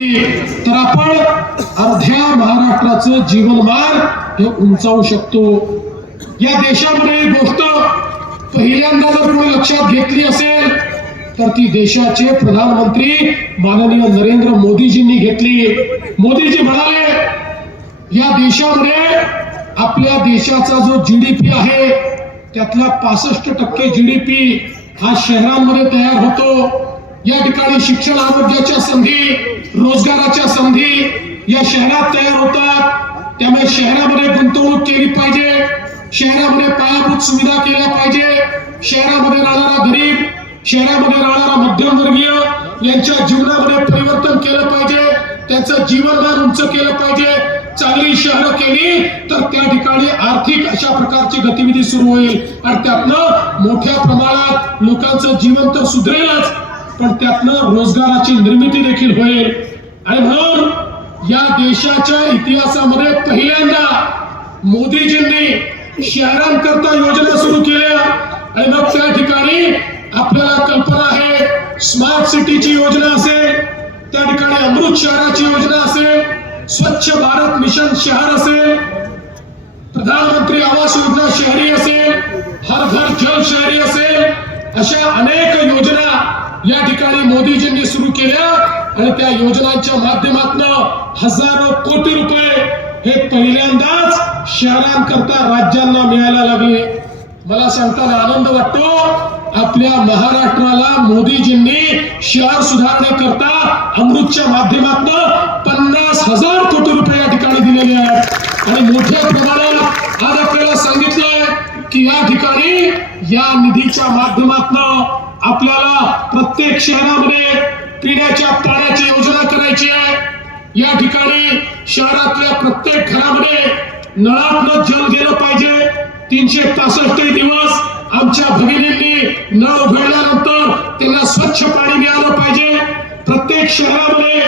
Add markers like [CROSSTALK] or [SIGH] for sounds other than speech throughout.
तर आपण अर्ध्या महाराष्ट्राचं जीवनमान हे उंचावू शकतो. या देशामध्ये गोष्ट पहिल्यांदा जर कोणी लक्षात घेतली असेल तर ती देशाचे प्रधानमंत्री माननीय नरेंद्र मोदीजींनी घेतली. मोदीजी म्हणाले या देशामध्ये आपल्या देशाचा जो जीडीपी आहे त्यातला पासष्ट टक्के जीडीपी हा शहरांमध्ये तयार होतो. या ठिकाणी शिक्षण आरोग्याच्या संधी रोजगाराच्या संधी या शहरात तयार होतात. त्यामुळे शहरामध्ये गुंतवणूक केली पाहिजे. शहरामध्ये पायाभूत सुविधा केल्या पाहिजे. शहरामध्ये राहणारा गरीब शहरामध्ये राहणारा मध्यमवर्गीय यांच्या जीवनामध्ये परिवर्तन केलं पाहिजे. त्यांचं जीवनदार उंच केलं पाहिजे. चांगली शहरं केली तर त्या ठिकाणी आर्थिक अशा प्रकारची गतिविधी सुरू होईल. आणि त्यातनं मोठ्या प्रमाणात लोकांचं जीवन तर सुधरेलच. पण त्यातनं रोजगाराची निर्मिती देखील होईल. आणि म्हणून या देशाच्या इतिहासामध्ये पहिल्यांदा मोदीजींनी शहरांकरता योजना सुरू केल्या. आणि मग त्या ठिकाणी आपल्याला कल्पना आहे स्मार्ट सिटीची योजना असेल त्या ठिकाणी अमृत शहराची योजना असेल स्वच्छ भारत मिशन शहर असेल प्रधानमंत्री आवास योजना शहरी असेल हर घर जल शहरी असेल अशा अनेक योजना या ठिकाणी मोदीजींनी सुरू केल्या आणि त्या योजनांच्या माध्यमातून हजारो कोटी रुपये हे पहिल्यांदाच शहरांकरता राज्यांना मिळायला लागले. मला सांगताना आनंद वाटतो आपल्या महाराष्ट्राला मोदीजींनी शहर सुधारण्याकरता अमृतच्या माध्यमातून पन्नास हजार कोटी रुपये या ठिकाणी दिलेले आहेत. आणि मोठ्या प्रमाणात आज आपल्याला सांगितलंय की या ठिकाणी या निधीच्या माध्यमातून आपल्याला प्रत्येक शहरामध्ये पिण्याच्या पाण्याची योजना करायची आहे. या ठिकाणी शहरातल्या प्रत्येक घरामध्ये नळातलं जल गेलं पाहिजे. तीनशे पासष्ट दिवस आमच्या भगिनींनी नळ उघडल्यानंतर त्यांना स्वच्छ पाणी मिळालं पाहिजे. प्रत्येक शहरामध्ये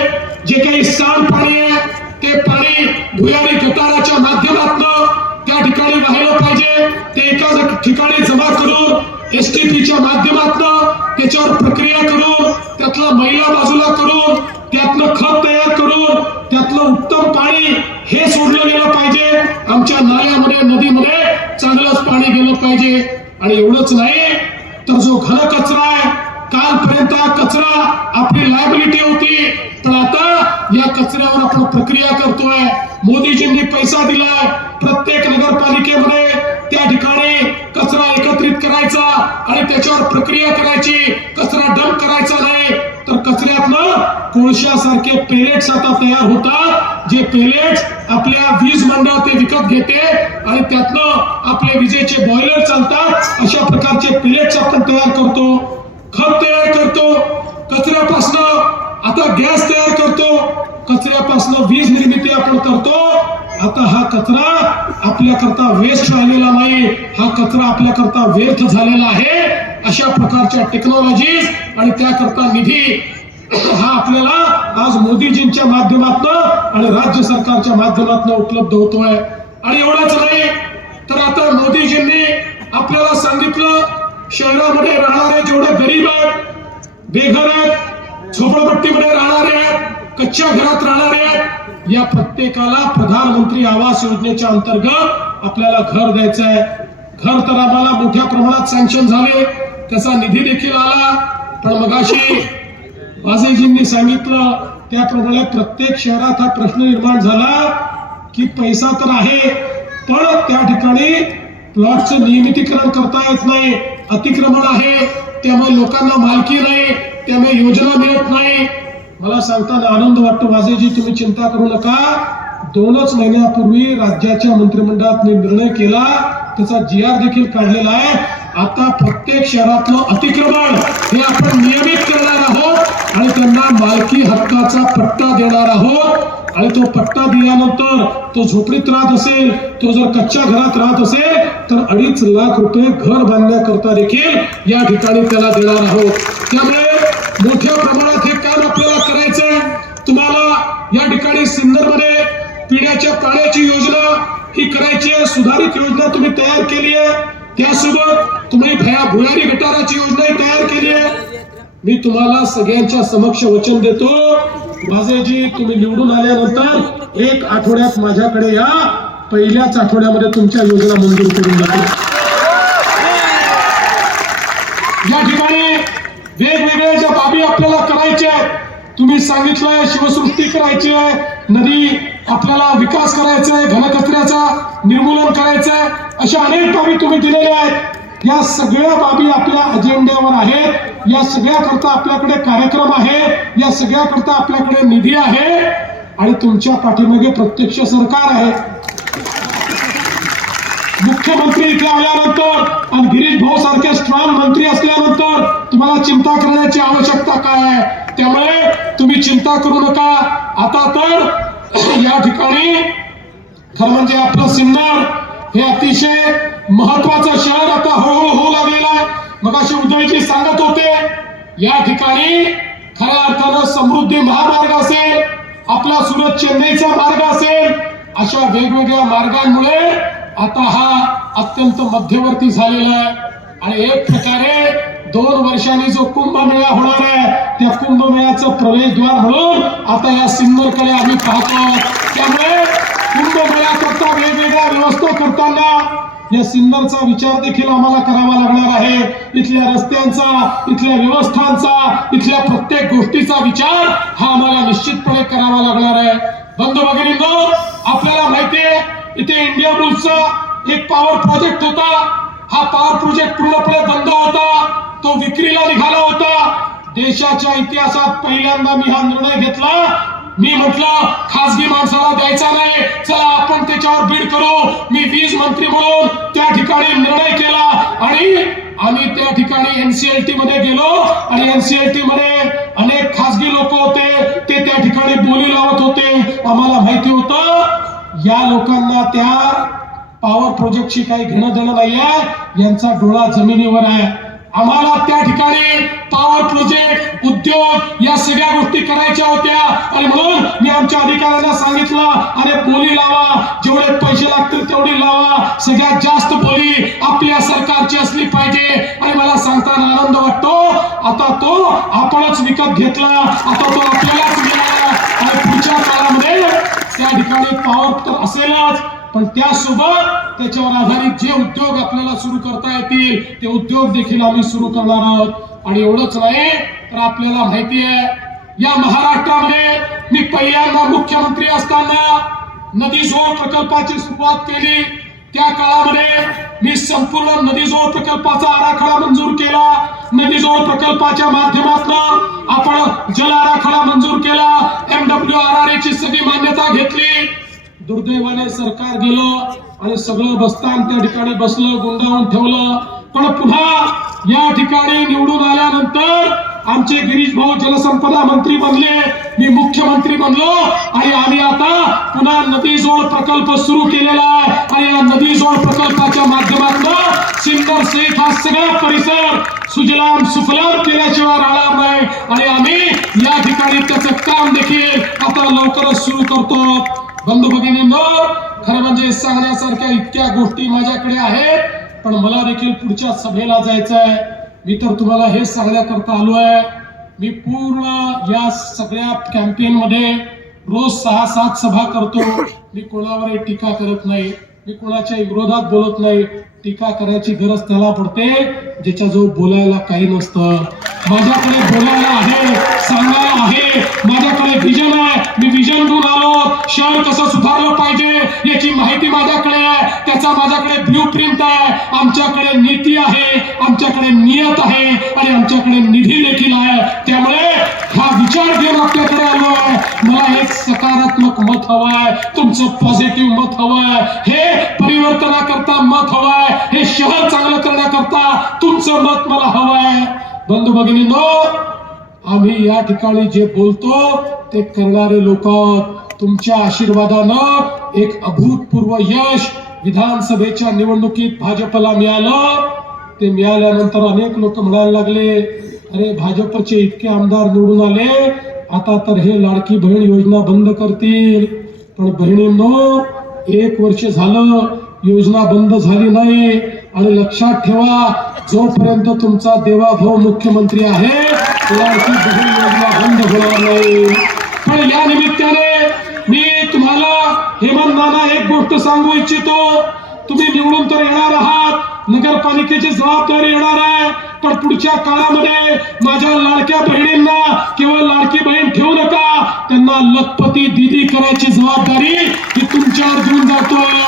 जे काही सांड पाणी आहे ते पाणी भुयारी गटाराच्या माध्यमातून ठिकाणी वाहिलं पाहिजे ते एका ठिकाणी जमा करून एस टी पीच्या माध्यमातून त्याच्यावर प्रक्रिया करून त्यातला महिला बाजूला करून त्यातलं खत तयार करून त्यातलं उत्तम पाणी हे सोडलं गेलं पाहिजे. आमच्या नाल्यामध्ये नदीमध्ये चांगलंच पाणी गेलं पाहिजे. आणि एवढंच नाही तर जो घन कचरा आहे कालपर्यंत हा कचरा आपली लायबिलिटी होती. पण आता या कचऱ्यावर आपण प्रक्रिया करतोय. मोदीजींनी पैसा दिलाय. प्रत्येक नगरपालिकेमध्ये त्या ठिकाणी कचरा एकत्रित करायचा आणि त्याच्यावर प्रक्रिया करायची. कचरा डंप करायचा नाही. तर कचऱ्यातनं कोळशासारखे पेलेट्स आता तयार होतात. जे पेलेट्स आपल्या वीज मंडळ ते विकत घेते आणि त्यातनं आपले विजेचे बॉयलर चालतात. अशा प्रकारचे पेलेट्स आपण तयार करतो. खत तयार करतो कचऱ्यापासनं आता गॅस तयार करतो कचऱ्यापासनं वीज निर्मिती आपण करतो. आता हा कचरा आपल्याकरता वेस्ट राहिलेला नाही हा कचरा आपल्याकरता व्यर्थ झालेला आहे अशा प्रकारच्या टेक्नॉलॉजीज आणि त्याकरता निधी हा आपल्याला आज मोदीजींच्या माध्यमातून आणि राज्य सरकारच्या माध्यमातून उपलब्ध होतोय. आणि एवढंच नाही तर आता मोदीजींनी आपल्याला सांगितलं शहरामध्ये राहणारे जेवढे गरीब आहेत बेघर आहेत झोपडपट्टीमध्ये राहणारे आहेत कच्च्या घरात राहणारे आहेत या प्रत्येकाला प्रधानमंत्री आवास योजनेच्या अंतर्गत आपल्याला घर द्यायचं आहे घर तर आम्हाला मोठ्या प्रमाणात सँक्शन झाले त्याचा निधी देखील आला. पण मगाशी वाजेजींनी सांगितलं त्याप्रमाणे प्रत्येक शहरात हा प्रश्न निर्माण झाला की पैसा तर आहे पण त्या ठिकाणी प्लॉटचं नियमितीकरण करता येत नाही. अतिक्रमण आहे त्यामुळे लोकांना मालकी नाही त्यामुळे योजना मिळत नाही. मला सांगताना आनंद वाटतो वाजेजी तुम्ही चिंता करू नका. दोनच महिन्यापूर्वी राज्याच्या मंत्रिमंडळात मी निर्णय केला त्याचा जी आर देखील काढलेला आहे. आता प्रत्येक शहरातलं अतिक्रमण. आणि तो पट्टा दिल्यानंतर तो झोपडीत राहत असेल तो जर कच्च्या घरात राहत असेल तर अडीच लाख रुपये घर बांधण्याकरता देखील या ठिकाणी त्याला देणार आहोत. त्यामुळे मोठ्या प्रमाणात हे काम आपल्याला करायचंय. तुम्हाला या ठिकाणी सिन्नरमध्ये पिण्याच्या पाण्याची योजना ही करायची आहे. सुधारित योजना तुम्ही तयार केली आहे. त्यासोबत तुम्ही भया भुयारी गटाराची योजनाही तयार केली आहे. मी तुम्हाला सगळ्यांच्या समक्ष वचन देतो. माझेजी तुम्ही निवडून आल्यानंतर एक आठवड्यात माझ्याकडे या. पहिल्याच आठवड्यामध्ये तुमच्या योजना मंजूर करून देतो या ठिकाणी वेगवेगळ्या ज्या बाबी आपल्याला करायच्या आहेत तुम्ही सांगितलंय शिवसृष्टी करायची आहे नदी आपल्याला विकास करायचा आहे घनकचऱ्याचा निर्मूलन करायचं आहे अशा अनेक बाबी तुम्ही दिलेल्या आहेत. या सगळ्या बाबी आपल्या अजेंड्यावर आहेत. या सगळ्याकरता आपल्याकडे कार्यक्रम आहे या सगळ्याकरता आपल्याकडे निधी आहे आणि तुमच्या पाठीमागे प्रत्यक्ष सरकार आहे. मुख्यमंत्री इथे आल्यानंतर आणि गिरीश भाऊ सारखे स्ट्रॉंग मंत्री असल्यानंतर तुम्हाला चिंता करण्याची आवश्यकता काय आहे? त्यामुळे तुम्ही चिंता करू नका. आता तर [CLEARS THROAT] या ठिकाणी खरं म्हणजे आपलं सिन्नर हे अतिशय महत्वाचं शहर आता हळूहळू होऊ लागलेलं आहे. मग असे उदयजी सांगत होते या ठिकाणी खऱ्या अर्थानं समृद्धी महामार्ग असेल आपला सुरत चेन्नईचा मार्ग असेल अशा वेगवेगळ्या मार्गांमुळे आता हा अत्यंत मध्यवर्ती झालेला आहे. आणि एक प्रकारे दोन वर्षांनी जो कुंभमेळा होणार आहे त्या कुंभमेळ्याचं प्रवेशद्वार म्हणून आता या सिन्नरकडे आम्ही पाहतो. त्यामुळे कुंभमेळ्याकरता वेगवेगळ्या व्यवस्था करताना या सिन्नरचा विचार देखील आम्हाला करावा लागणार आहे. इथल्या रस्त्यांचा इथल्या व्यवस्थांचा इथल्या प्रत्येक गोष्टीचा विचार हा आम्हाला निश्चितपणे करावा लागणार आहे. बंधू भगिनींनो आपल्याला माहितीये इथे इंडिया बुल्सचा एक पॉवर प्रोजेक्ट होता. हा पॉवर प्रोजेक्ट पूर्णपणे बंद होता. तो विक्रीला निघाला होता. देशाच्या इतिहासात पहिल्यांदा मी हा निर्णय घेतला. मी म्हटलं खासगी माणसाला द्यायचा नाही. चला आपण त्याच्यावर बीड करू. मी वीज मंत्री म्हणून त्या ठिकाणी निर्णय केला. आणि आम्ही त्या ठिकाणी एनसीएलटी मध्ये गेलो. आणि एनसीएलटी मध्ये अनेक खासगी लोक होते. ते त्या ठिकाणी बोली लावत होते. आम्हाला माहिती होतं या लोकांना त्या पॉवर प्रोजेक्टशी काही घेणं देणं नाही आहे यांचा डोळा जमिनीवर आहे. आम्हाला त्या ठिकाणी पॉवर प्रोजेक्ट उद्योग या सगळ्या गोष्टी करायच्या होत्या. आणि म्हणून मी आमच्या अधिकाऱ्यांना सांगितलं अरे बोली लावा. जेवढे पैसे लागतील तेवढी लावा. सगळ्यात जास्त बोली आपल्या सरकारची असली पाहिजे. आणि मला सांगताना आनंद वाटतो. आता तो आपणच विकत घेतला. आता तो आपल्यालाच मिळाला. ठिकाणी पॉवर तर असेलच पण त्यासोबत त्याच्यावर आधारित जे उद्योग आपल्याला सुरू करता येतील ते उद्योग देखील आम्ही सुरू करणार आहोत. आणि एवढंच नाही तर आपल्याला माहिती आहे या महाराष्ट्रामध्ये मी पहिल्यांदा मुख्यमंत्री असताना नदी जोड प्रकल्पाची सुरुवात केली. त्या काळामध्ये मी संपूर्ण नदी जोड प्रकल्पाचा आराखडा मंजूर केला. नदी जोड प्रकल्पाच्या माध्यमातून आपण जल आराखडा मंजूर केला. एमडब्ल्यू आर आर ची सगळी मान्यता घेतली. दुर्दैवाने सरकार गेलं आणि सगळं बसतान त्या ठिकाणी बसलं गुंडाळून ठेवलं. पण पुन्हा या ठिकाणी निवडून आल्यानंतर आमचे गिरीश भाऊ जलसंपदा मंत्री बनले. मी मुख्यमंत्री बनलो. आणि आम्ही आता पुन्हा नदी जोड प्रकल्प सुरू केलेला आहे. आणि या नदी जोड प्रकल्पाच्या माध्यमातून सिंदर सेठ हा सगळा परिसर सुजलाम सुफलाम केल्याशिवाय राहणार नाही. आणि आम्ही या ठिकाणी त्याचं काम देखील आता लवकरच सुरू करतो. बंधू भगिनींनो खरं म्हणजे सांगण्यासारख्या इतक्या गोष्टी माझ्याकडे आहेत पण मला देखील पुढच्या सभेला जायचं आहे मी तर तुम्हाला हे सांगण्याकरता आलो आहे मी पूर्ण या सगळ्या कॅम्पेन मध्ये रोज सहा सात सभा करतो. मी कोणावरही टीका करत नाही मी कोणाच्या विरोधात बोलत नाही. टीका करायची गरज त्याला पडते ज्याच्याजवळ बोलायला काही नसतं. माझ्याकडे बोलायला आहे सांगायला आहे माझ्याकडे विजन आहे. मी विजन घेऊन आलो. शहर कसं सुधारलं पाहिजे याची माहिती माझ्याकडे आहे. त्याचा माझ्याकडे ब्ल्यू प्रिंट आहे. आमच्याकडे नीती आहे आमच्याकडे नियत आहे आणि आमच्याकडे निधी देखील आहे. त्यामुळे हा विचार घेऊन आपल्याकडे आलो आहे मला एक सकारात्मक मत हवाय. तुमचं पॉझिटिव्ह मत हवाय. हे परिवर्तनाकरता मत हवाय. हे शहर चांगलं करण्याकरता तुमचं मत मला हवं आहे बंधू भगिनींनो आम्ही या ठिकाणी जे बोलतो ते करणारे लोक तुमच्या आशीर्वादानं एक अभूतपूर्व यश विधानसभेच्या निवडणुकीत भाजपला मिळालं. ते मिळाल्यानंतर अनेक लोक म्हणायला लागले अरे भाजपचे इतके आमदार निवडून आले आता तर हे लाडकी बहीण योजना बंद करतील. पण बहिणींनो एक वर्ष झालं योजना बंद झाली नाही. आणि लक्षात ठेवा जोपर्यंत तुमचा देवाभाऊ मुख्यमंत्री आहे लाडकी बहीण योजना बंद होणार नाही. पण या निमित्ताने मी तुम्हाला हेमंत नाना एक गोष्ट सांगू इच्छितो. तुम्ही निवडून तर येणार आहात. नगरपालिकेची जबाबदारी येणार आहे. पण पुढच्या काळामध्ये माझ्या लाडक्या बहिणींना केवळ लाडकी बहीण ठेवू नका. त्यांना लखपती दिदी करायची जबाबदारी ही तुमच्यावर घेऊन जातोय.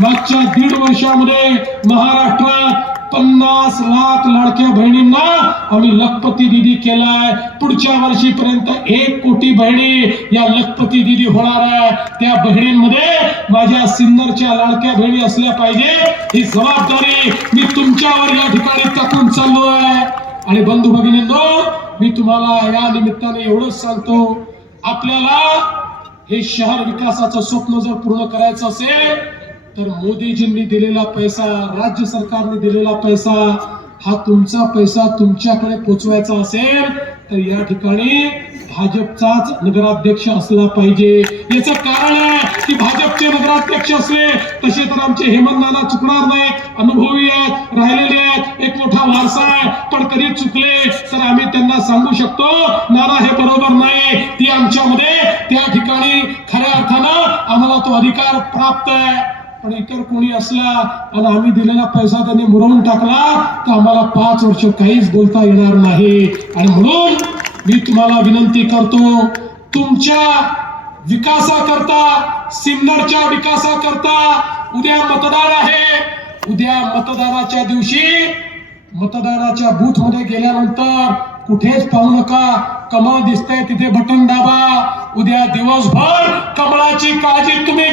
मागच्या दीड वर्षामध्ये महाराष्ट्रात पन्नास लाख लाडक्या बहिणींना आम्ही लखपती दिदी केलाय. पुढच्या वर्षीपर्यंत एक कोटी बहिणी या लखपती दिदी होणार आहे. त्या बहिणींमध्ये माझ्या सिन्नरच्या लाडक्या बहिणी असल्या पाहिजे. ही जबाबदारी मी तुमच्यावर या ठिकाणी टाकून चाललोय. आणि बंधू भगिनींनो मी तुम्हाला या निमित्ताने एवढंच सांगतो आपल्याला हे शहर विकासाचं स्वप्न जर पूर्ण करायचं असेल तर मोदीजींनी दिलेला पैसा राज्य सरकारने दिलेला पैसा हा तुमचा पैसा तुमच्याकडे पोचवायचा असेल तर या ठिकाणी भाजपचाच नगराध्यक्ष असला पाहिजे. याचं कारण आहे की भाजपचे नगराध्यक्ष असले तसे तर आमचे हेमंत चुकणार नाही. अनुभवी आहेत राहिलेले आहेत एक मोठा वारसा आहे. पण कधी चुकले तर आम्ही त्यांना सांगू शकतो नाना हे बरोबर नाही. ती आमच्यामध्ये त्या ठिकाणी खऱ्या अर्थानं आम्हाला तो अधिकार प्राप्त आहे. पण इतर कोणी असला आणि आम्ही दिलेला पैसा त्यांनी मुरवून टाकला तर आम्हाला पाच वर्ष काहीच बोलता येणार नाही. आणि म्हणून मी तुम्हाला विनंती करतो तुमच्या विकासाकरता सिन्नरच्या विकासाकरता उद्या मतदार आहे. उद्या मतदानाच्या दिवशी मतदानाच्या बूथमध्ये गेल्यानंतर कुठेच पाहू नका कमळ दिसतंय तिथे बटन दाबा. उद्या दिवसभर कमळाची काळजी तुम्ही